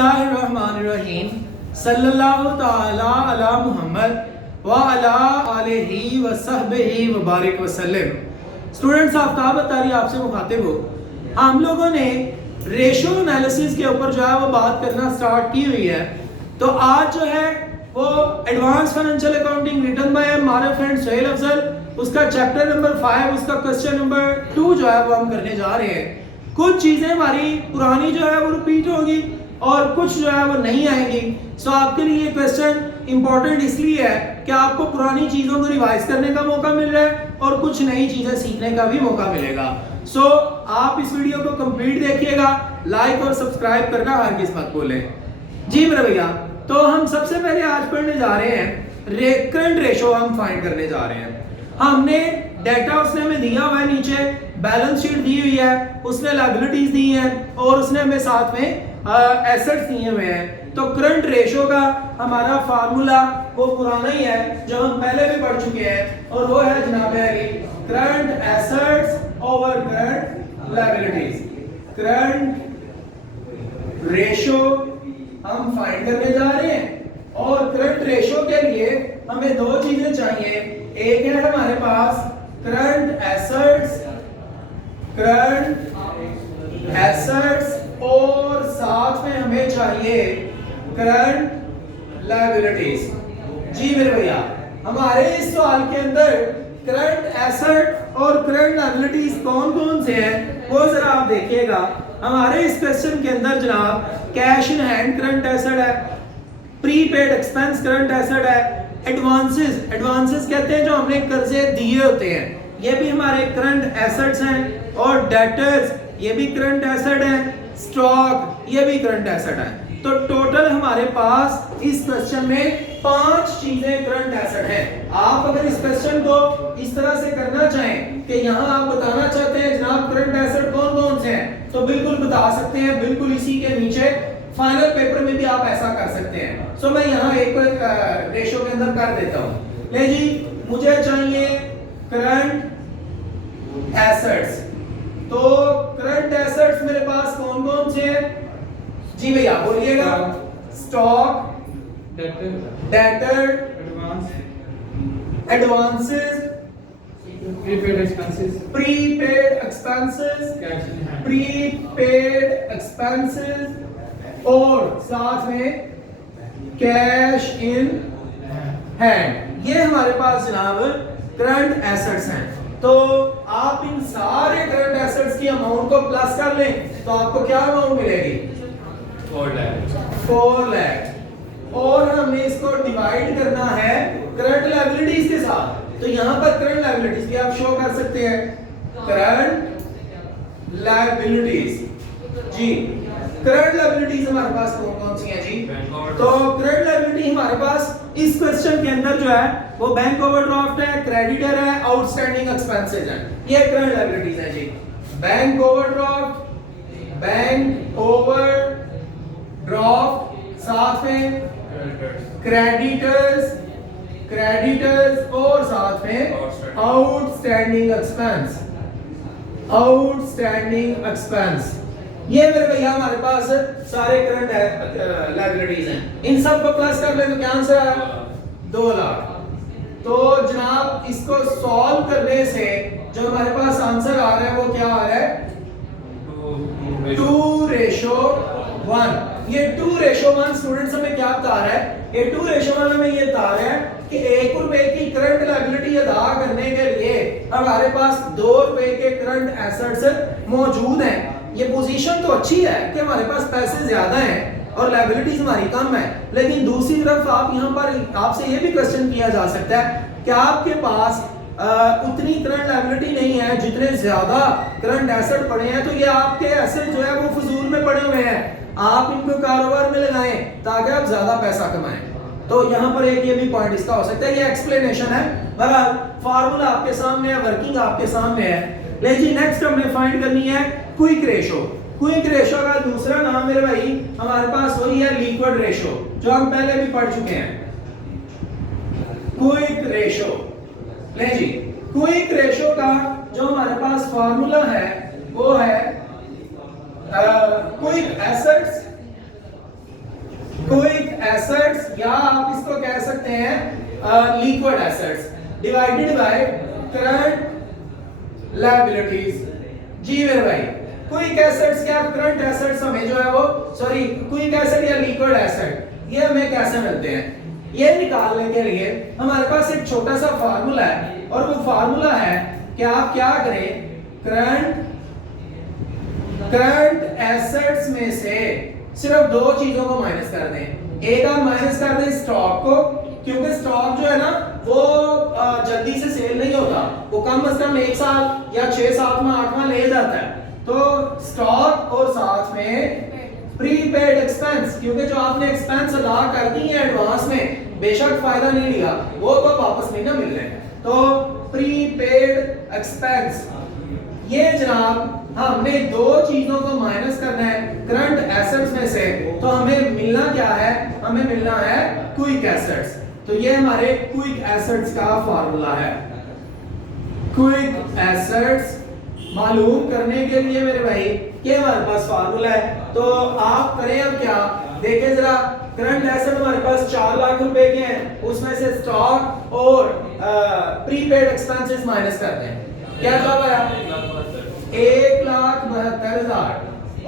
बिस्मिल्लाहिर्रहमानिर्रहीम सल्लल्लाहु ताला अला मुहम्मद व अला आलिहि व सहबिहि व बारिक वसल्लम। स्टूडेंट्स, आफ्ताब अत्तारी आपसे मुखातिब हो। हम लोगों ने रेशो एनालिसिस के ऊपर जो है वो बात करना स्टार्ट की हुई है। तो आज जो है वो advance financial accounting written by मारिफ एंड सुहेल अफजल, उसका चैप्टर नंबर 5, उसका क्वेश्चन नंबर 2 जो है वो हम करने जा रहे हैं। कुछ चीज़ें हमारी पुरानी जो है वो रिपीट होगी और कुछ जो है वो नहीं आएंगी। सो आपके लिए क्वेश्चन इंपॉर्टेंट इसलिए है कि आपको पुरानी चीज़ों को रिवाइज करने का मौका मिल रहा है और कुछ नई चीज़ें सीखने का भी मौका मिलेगा। सो आप इस वीडियो को कंप्लीट देखिएगा, लाइक और सब्सक्राइब करना हरगिज़ मत भूलें। जी मेरे भैया, तो हम सबसे पहले आज पढ़ने जा रहे हैं करंट रेशो हम फाइंड करने जा रहे हैं। हमने डाटा उसने हमें दिया हुआ है, नीचे बैलेंस शीट दी हुई है, उसने लायबिलिटीज दी है और उसने हमें साथ में एसेट्स दिए हुए हैं। तो करंट रेशो का हमारा फार्मूला वो पुराना ही है जो हम पहले भी पढ़ चुके हैं और वो है जनाब current assets over current liabilities. Current ratio हम फाइंड करने जा रहे हैं और करंट रेशो के लिए हमें दो चीजें चाहिए। एक है हमारे पास करंट एसेट्स और साथ में हमें चाहिए करंट लायबिलिटीज। जी मेरे भैया, हमारे इस सवाल के अंदर करंट एसेट और करंट लायबिलिटीज कौन कौन से हैं वो जरा आप देखिएगा। हमारे इस क्वेश्चन के अंदर जनाब cash in hand current asset है, प्रीपेड एक्सपेंस करंट एसेट है, एडवांसेस कहते हैं जो हमने कर्जे दिए होते हैं, ये भी हमारे करंट एसेट्स हैं, और डेटर्स ये भी करंट एसेट है, स्टॉक ये भी करंट एसेट है। तो टोटल हमारे पास इस क्वेश्चन में 5 चीजें करंट एसेट है। आप अगर इस क्वेश्चन को इस तरह से करना चाहें कि यहाँ आप बताना चाहते हैं जनाब करंट एसेट कौन कौन से हैं, तो बिल्कुल बता सकते हैं, बिल्कुल इसी के नीचे फाइनल पेपर में भी आप ऐसा कर सकते हैं। सो मैं यहाँ एक रेशो के अंदर कर देता हूँ। ले जी, मुझे चाहिए करंट एसेट्स। तो करंट एसेट्स मेरे पास कौन कौन से हैं? जी भैया बोलिएगा। Stock, debtor, advances, prepaid expenses और साथ में कैश इन हैंड। ये हमारे पास जनाब करंट एसेट्स हैं। तो आप इन सारे करंट एसेट्स की अमाउंट को प्लस कर लें तो आपको क्या अमाउंट मिलेगी? 4 लाख। और हमें इसको डिवाइड करना है करंट लायबिलिटीज के साथ। तो यहाँ पर करंट लायबिलिटीज भी आप शो कर सकते हैं। करंट लायबिलिटीज, जी करंट लायबिलिटीज हमारे पास कौन कौन सी हैं जी? तो करंट लायबिलिटी हमारे पास इस क्वेश्चन के अंदर जो है वो बैंक ओवरड्राफ्ट है, क्रेडिटर है, आउटस्टैंडिंग एक्सपेंसेस हैं। ये करंट लायबिलिटीज है जी। बैंक ओवरड्राफ्ट, साथ में क्रेडिटर्स और साथ में आउटस्टैंडिंग एक्सपेंस। ये मेरे भैया हमारे पास सारे करंट लायबिलिटीज हैं। इन सब को प्लस कर ले तो क्या आंसर आया? 2 लाख। तो जनाब इसको सॉल्व करने से जो हमारे पास आंसर आ रहा है वो क्या आ रहा है? 2:1। ये 2:1 स्टूडेंट्स हमें क्या बता रहा है? ये 2:1 हमें ये बता रहा है कि 1 रुपए की करंट लायबिलिटी अदा करने के लिए हमारे पास 2 रुपए के करंट एसेट्स मौजूद हैं। ये पोजीशन तो अच्छी है कि हमारे पास पैसे ज्यादा हैं और लायबिलिटीज हमारी कम है, लेकिन दूसरी तरफ आप यहाँ पर आपसे ये भी क्वेश्चन किया जा सकता है कि आपके पास उतनी करंट लायबिलिटी नहीं है जितने ज्यादा करंट एसेट पड़े हैं, तो ये आपके एसेट जो है वो फजूल में पड़े हुए हैं, आप इनको कारोबार में लगाएं ताकि आप ज्यादा पैसा कमाएं। तो यहाँ पर एक ये भी पॉइंट इसका हो सकता है। ये एक्सप्लेनेशन है, बहरहाल फार्मूला आपके सामने है, वर्किंग आपके सामने है। लेकिन नेक्स्ट हमने फाइंड करनी है क्विक रेशो। क्विक रेशो का दूसरा नाम मेरे भाई हमारे पास वही है लिक्विड रेशो, जो हम पहले भी पढ़ चुके हैं। क्विक रेशो, ले जी, क्विक रेशो का जो हमारे पास फार्मूला है वो है क्विक एसेट्स या आप इसको कह सकते हैं liquid assets divided by current liabilities. जी मेरे भाई, क्विक एसेट्स क्या करंट एसेट्स हमें जो है वो सॉरी क्विक एसेट या लिक्विड एसेट ये हमें कैसे मिलते हैं, ये निकालने के लिए हमारे पास एक छोटा सा फार्मूला है और वो फार्मूला है कि आप क्या करें, करंट एसेट्स में से सिर्फ दो चीजों को माइनस कर दें। एक आप माइनस कर दें स्टॉक को, क्योंकि स्टॉक जो है ना वो जल्दी से सेल नहीं होता, वो कम से कम 1 साल या 6 7 माह 8 माह ले जाता है। तो स्टॉक और साथ में प्रीपेड एक्सपेंस, क्योंकि जो आपने एक्सपेंस अदा कर दी है एडवांस में, बेशक फायदा नहीं लिया वो तो वापस नहीं ना मिल रहे, तो प्रीपेड एक्सपेंस ये जनाब हमने दो चीजों को माइनस करना है करंट एसेट्स में से, तो हमें मिलना क्या है, हमें मिलना है क्विक एसेट्स। तो ये हमारे क्विक एसेट्स का फार्मूला है। क्विक एसेट्स मालूम करने के लिए मेरे भाई ये हमारे पास फार्मूला है। तो आप करें अब क्या, देखें जरा, करंट एसेट हमारे पास 4 लाख रुपए के हैं, उसमें से स्टॉक और प्रीपेड एक्सपेंसेस माइनस करते हैं, क्या जवाब आया 1,72,000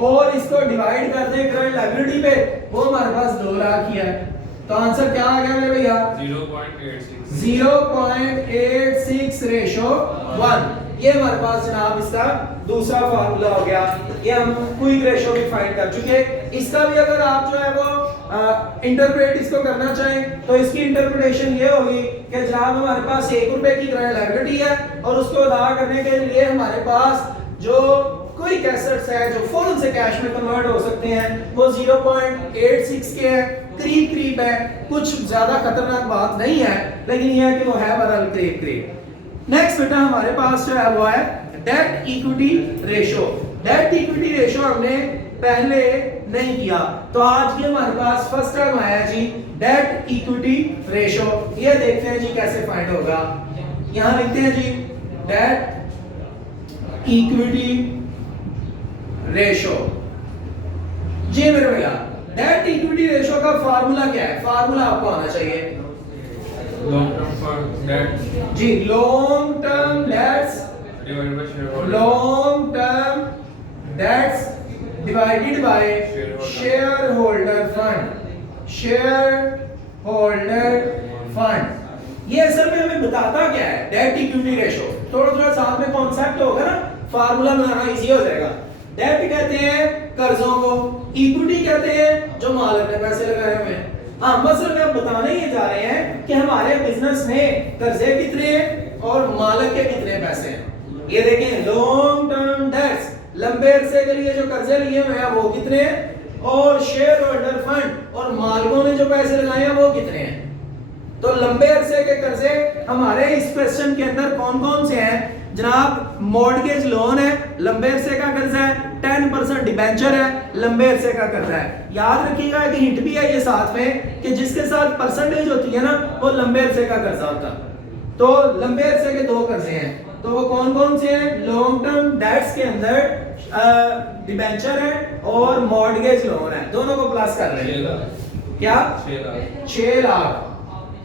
और इसको डिवाइड कर दें करंट लायबिलिटी पे, वो हमारे पास 2 लाख ही है। तो आंसर क्या आ गया मेरे भैया 0.86 रेशो 1। ये हमारे पास जनाब इसका दूसरा फार्मूला हो गया। ये हम क्विक रेशो भी फाइंड कर चुके। इसका भी अगर आप जो है वो इंटरप्रेट इसको करना चाहें तो इसकी इंटरप्रिटेशन ये होगी कि जनाब हमारे पास 1 रुपए की करंट लायबिलिटी है और उसको अदा करने के लिए हमारे पास जो क्विक एसेट्स है जो फौरन से कैश में कन्वर्ट हो सकते हैं वो 0.86 के है, करीब है, कुछ ज्यादा खतरनाक बात नहीं है, लेकिन यह है कि वो है बहरहाल करीब। नेक्स्ट बेटा हमारे पास जो है वो है date equity ratio. Date equity ratio हमने पहले नहीं किया, तो आज के हमारे पास फर्स्ट टाइम आया जी डेट इक्विटी रेशो। ये देखते हैं जी कैसे फाइंड होगा। यहां लिखते हैं जी डेट इक्विटी रेशो। जी मेरे भैया, डेट इक्विटी रेशो का फार्मूला क्या है, फार्मूला आपको आना चाहिए। लॉन्ग टर्म फॉर डेट जी long term debts divided by shareholder, long term debts divided by shareholder fund, shareholder fund. ये असल में हमें बताता क्या है डेट इक्विटी रेशो, थोड़ा साथ में कॉन्सेप्ट होगा ना, फार्मूला बनाना इजी हो जाएगा। डेट कहते हैं कर्जों को, इक्विटी कहते हैं जो मालिक ने पैसे लगाए हुए हैं। हम असल में बताने ये जा रहे हैं कि हमारे बिजनेस में कर्जे कितने हैं और मालिक के कितने पैसे हैं। ये देखें लॉन्ग टर्म डेट्स, लंबे अरसे के लिए जो कर्जे लिए हुए हैं वो कितने हैं, और शेयर होल्डर फंड और मालिकों ने जो पैसे लगाए हैं वो कितने हैं। तो लंबे अरसे के कर्जे हमारे इस क्वेश्चन के अंदर कौन कौन से हैं जनाब, मॉर्गेज लोन है, लंबे अरसे का कर्जा है, 10% डिबेंचर है, लंबे अरसे का कर्जा है। याद रखिएगा कि हिंट भी है ये साथ में कि जिसके साथ परसेंटेज होती है ना वो लंबे अरसे का कर्जा होता है। तो लंबे अरसे के 2 कर्जे हैं, तो वो कौन कौन से हैं, लॉन्ग टर्म डेट्स के अंदर डिबेंचर है और मॉर्गेज लोन है, दोनों को प्लस कर लें। क्या 6 लाख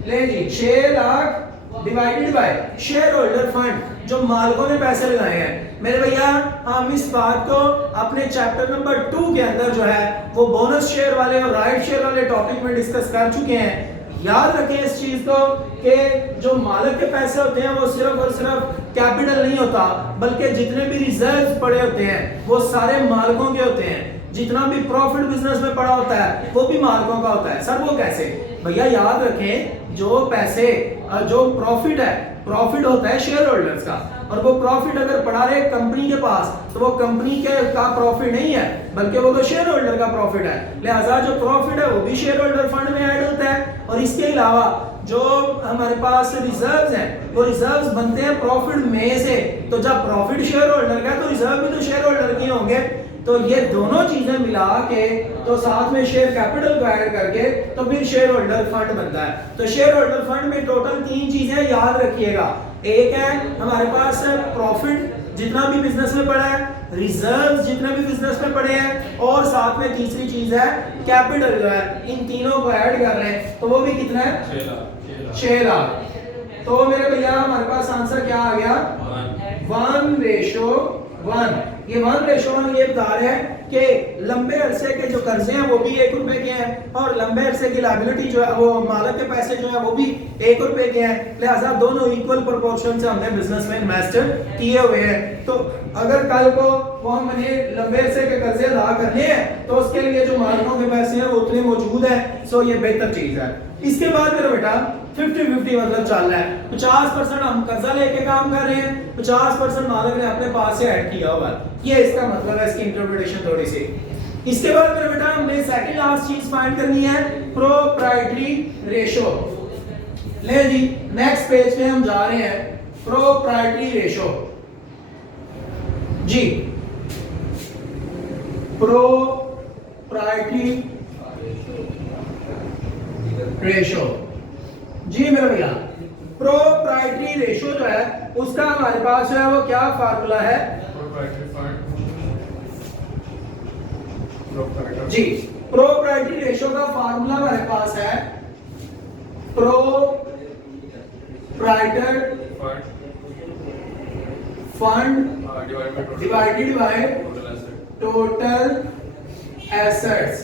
ले जी, 6 lakh divided by shareholder fund जो मालिकों ने पैसे लगाए हैं। मेरे भैया हम इस बात को अपने चैप्टर नंबर 2 के अंदर जो है वो बोनस शेयर वाले और राइट शेयर वाले टॉपिक में डिस्कस कर चुके हैं। याद रखें इस चीज को कि जो मालिक के पैसे होते हैं वो सिर्फ और सिर्फ कैपिटल नहीं होता, बल्कि जितने भी रिजर्व्स पड़े होते हैं वो सारे मालिकों के होते हैं। जितना भी प्रॉफिट बिजनेस में पड़ा होता है वो भी मालिकों का होता है। सर वो कैसे? भैया याद रखें जो पैसे जो प्रॉफिट है, प्रॉफिट होता है शेयर होल्डर्स का, और वो प्रॉफिट अगर पड़ा रहे कंपनी के पास तो वो कंपनी के का प्रॉफिट नहीं है बल्कि वो तो शेयर होल्डर का प्रॉफिट है। लिहाजा जो प्रॉफिट है वो भी शेयर होल्डर फंड में ऐड होता है। और इसके अलावा जो हमारे पास रिजर्व्स हैं वो रिजर्व्स बनते हैं प्रॉफिट में से, तो जब प्रॉफिट शेयर होल्डर का तो रिजर्व भी तो शेयर होल्डर के होंगे। तो ये दोनों चीजें मिला के तो साथ में शेयर कैपिटल को ऐड करके तो फिर शेयर होल्डर फंड बनता है। तो शेयर होल्डर फंड में टोटल 3 चीजें याद रखिएगा। एक है हमारे पास प्रॉफिट जितना भी बिजनेस में पड़ा है, रिजर्व जितने भी बिजनेस में पड़े हैं, और साथ में तीसरी चीज है कैपिटल जो है, इन तीनों को ऐड कर रहे हैं तो वो भी कितना है 6 लाख। तो मेरे भैया हमारे पास आंसर क्या आ गया 1:1। ये 1:1 ये बता रहे हैं कि लंबे अरसे के जो कर्जे हैं वो भी 1 रुपए के हैं, और लंबे अरसे की लायबिलिटी जो है वो मालिक के पैसे जो है वो भी 1 रुपए के हैं, लिहाजा दोनों इक्वल प्रोपोर्शन से हमने बिजनेस में इन्वेस्ट किए हुए हैं। तो अगर कल को वो हमने लंबे अरसे के कर्जे अदा करने हैं तो उसके लिए जो मालिकों के पैसे हैं वो उतने मौजूद हैं, सो ये बेहतर चीज है। इसके बाद मेरा बेटा 50-50 मतलब चल रहा है, 50% हम कर्जा लेके काम कर रहे हैं, 50% मालिक ने अपने पास से ऐड किया हुआ है, ये इसका मतलब है, इसकी इंटरप्रिटेशन थोड़ी सी। इसके बाद मेरा बेटा हमने सेकंड लास्ट चीज फाइंड करनी है प्रोप्राइटरी रेशो। ले जी नेक्स्ट पेज पे हम जा रहे हैं, प्रोप्राइटरी रेशो जी, प्रोप्राइटरी रेशो जी मेरा भैया। प्रोप्राइटरी रेशो जो है उसका हमारे पास जो है वो क्या फार्मूला है जी, प्रोप्राइटरी रेशो का फार्मूला हमारे पास है proprietor fund divided by total assets.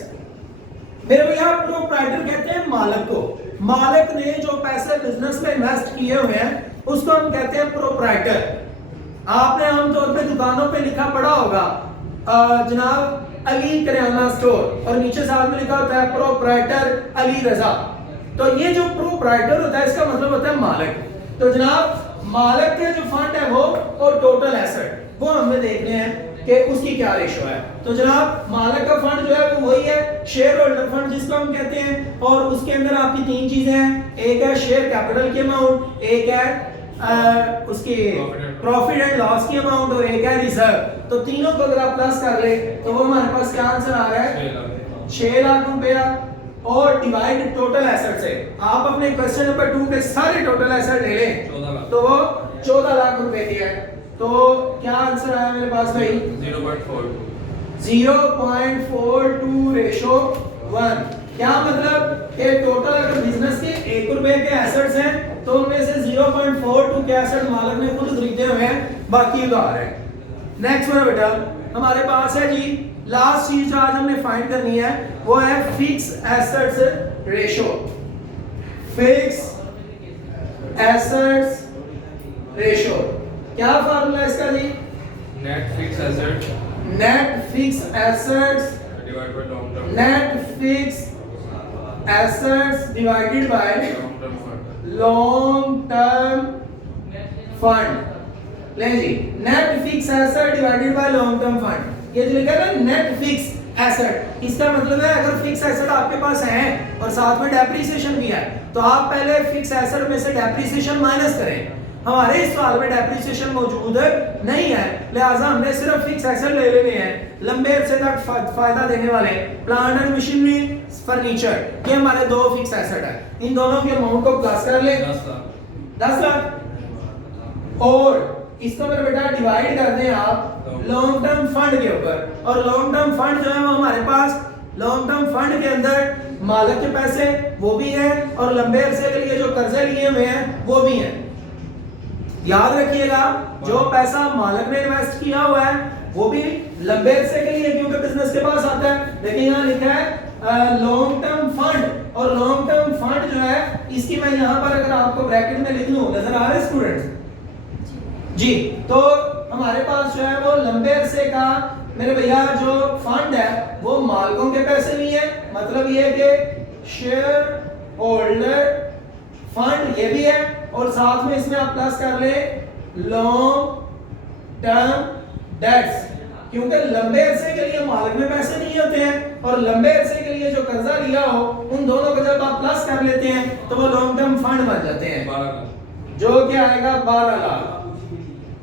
मेरे भैया प्रोप्राइटर कहते हैं मालिक को, मालिक ने जो पैसे बिजनेस में इन्वेस्ट किए हुए हैं उसको हम कहते हैं प्रोप्राइटर। आपने आमतौर पे दुकानों पे लिखा पड़ा होगा जनाब अली किराना स्टोर, और नीचे साथ में लिखा होता है प्रोप्राइटर अली रजा। तो ये जो प्रोप्राइटर होता है इसका मतलब होता है मालिक। तो जनाब मालिक के जो फंड है वो और टोटल एसेट वो हमें देखने हैं कि उसकी क्या रेशो है। तो जनाब मालिक का फंड जो है वो वही है शेयर होल्डर फंड जिसको हम कहते हैं, और उसके अंदर आपकी 3 चीजें हैं, एक है शेयर कैपिटल की अमाउंट, एक है उसकी प्रॉफिट एंड लॉस की अमाउंट, और एक है रिजर्व। तो तीनों को अगर आप प्लस कर ले तो वो हमारे पास क्या आंसर आ रहा है 6 लाख रुपया, और डिवाइड टोटल एसेट से आप अपने क्वेश्चन नंबर 2 के सारे टोटल एसेट ले लें तो वो 14 लाख रुपए की है। तो क्या आंसर आया मेरे पास भाई 0.42 रेशो 1। क्या मतलब कि टोटल अगर बिजनेस के 1 रुपए के एसेट्स हैं तो उनमें से 0.42 के एसेट मालिक ने खुद खरीदे हुए हैं, बाकी उधार है। नेक्स्ट मेरा बेटा हमारे पास है जी लास्ट चीज जो आज हमने फाइंड करनी है वो है fix assets ratio. Fix assets ratio क्या फार्मूला है इसका जी? Net fix assets divided by long term fund. ले जी net fix asset divided by long term fund, ये जो लिखा है ना नेट फिक्स एसेट, इसका मतलब है अगर फिक्स एसेट आपके पास है और साथ में डेप्रिसिएशन भी है तो आप पहले फिक्स एसेट में से डेप्रिसिएशन माइनस करें। हमारे इस साल में डेप्रिसिएशन मौजूद नहीं है, लिहाजा हमने सिर्फ फिक्स एसेट ले लेने हैं लंबे अरसे तक फायदा देने वाले, प्लांट एंड मशीनरी, फर्नीचर, ये हमारे 2 फिक्स एसेट है। इन दोनों के अमाउंट को प्लस कर ले 10 लाख, और इसको मेरे बेटा डिवाइड कर दें आप लॉन्ग टर्म फंड के ऊपर, और लॉन्ग टर्म फंड जो है वो हमारे पास लॉन्ग टर्म फंड के अंदर मालिक के पैसे वो भी है, और लंबे अरसे के लिए जो कर्जे लिए हुए हैं वो भी हैं। याद रखिएगा जो पैसा मालिक ने इन्वेस्ट किया हुआ है वो भी लंबे अरसे के लिए क्योंकि बिजनेस के पास आता है, लेकिन यहाँ लिखा है लॉन्ग टर्म फंड, और लॉन्ग टर्म फंड जो है इसकी मैं यहाँ पर अगर आपको ब्रैकेट में लिख लूं, नजर आ रहा है स्टूडेंट्स जी? तो हमारे पास जो है वो लंबे अरसे का मेरे भैया जो फंड है वो मालिकों के पैसे नहीं है, मतलब ये कि शेयर होल्डर फंड ये भी है, और साथ में इसमें आप प्लस कर ले लॉन्ग टर्म डेट्स, क्योंकि लंबे अरसे के लिए मालिक में पैसे नहीं होते हैं, और लंबे अरसे के लिए जो कर्जा लिया हो उन दोनों को जब आप प्लस कर लेते हैं तो वो लॉन्ग टर्म फंड बन जाते हैं, जो कि आएगा 12 लाख।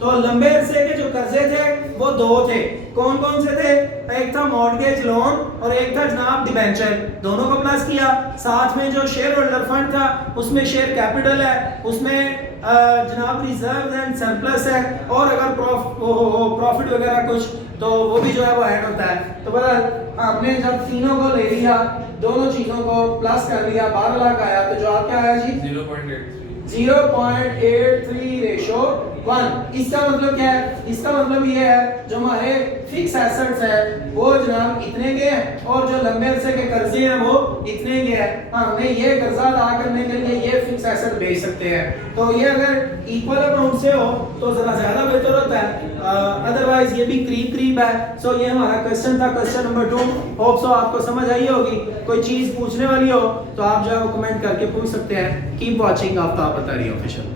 तो लंबे अरसे के जो कर्जे थे वो 2 थे, कौन कौन से थे? एक था मॉर्गेज लोन और एक था जनाब डिबेंचर, दोनों को प्लस किया। साथ में जो शेयर होल्डर फंड था उसमें शेयर कैपिटल है, उसमें जनाब रिजर्व एंड सरप्लस है, और अगर प्रॉफिट वगैरह कुछ तो वो भी जो है वो ऐड होता है। तो बहरहाल आपने जब तीनों को ले लिया, दोनों चीज़ों को प्लस कर लिया, 12 लाख आया, तो जवाब क्या आया जी? 0.83. 0.83 रेशो 1। इसका मतलब क्या है? इसका मतलब ये है जो हमारे फिक्स एसेट्स है वो जनाब इतने के हैं, और जो लंबे अरसे के कर्जे हैं वो इतने के हैं। हमने ये कर्जा अदा करने के लिए ये फिक्स एसेट बेच सकते हैं। तो ये अगर इक्वल अमाउंट से हो तो ज़रा ज़्यादा बेहतर होता है, अदरवाइज ये भी करीब करीब है। सो ये हमारा क्वेश्चन था, क्वेश्चन नंबर 2। होप सो आपको समझ आई होगी। कोई चीज़ पूछने वाली हो तो आप जो है वो कमेंट करके पूछ सकते हैं। Keep watching Aftab Attari official.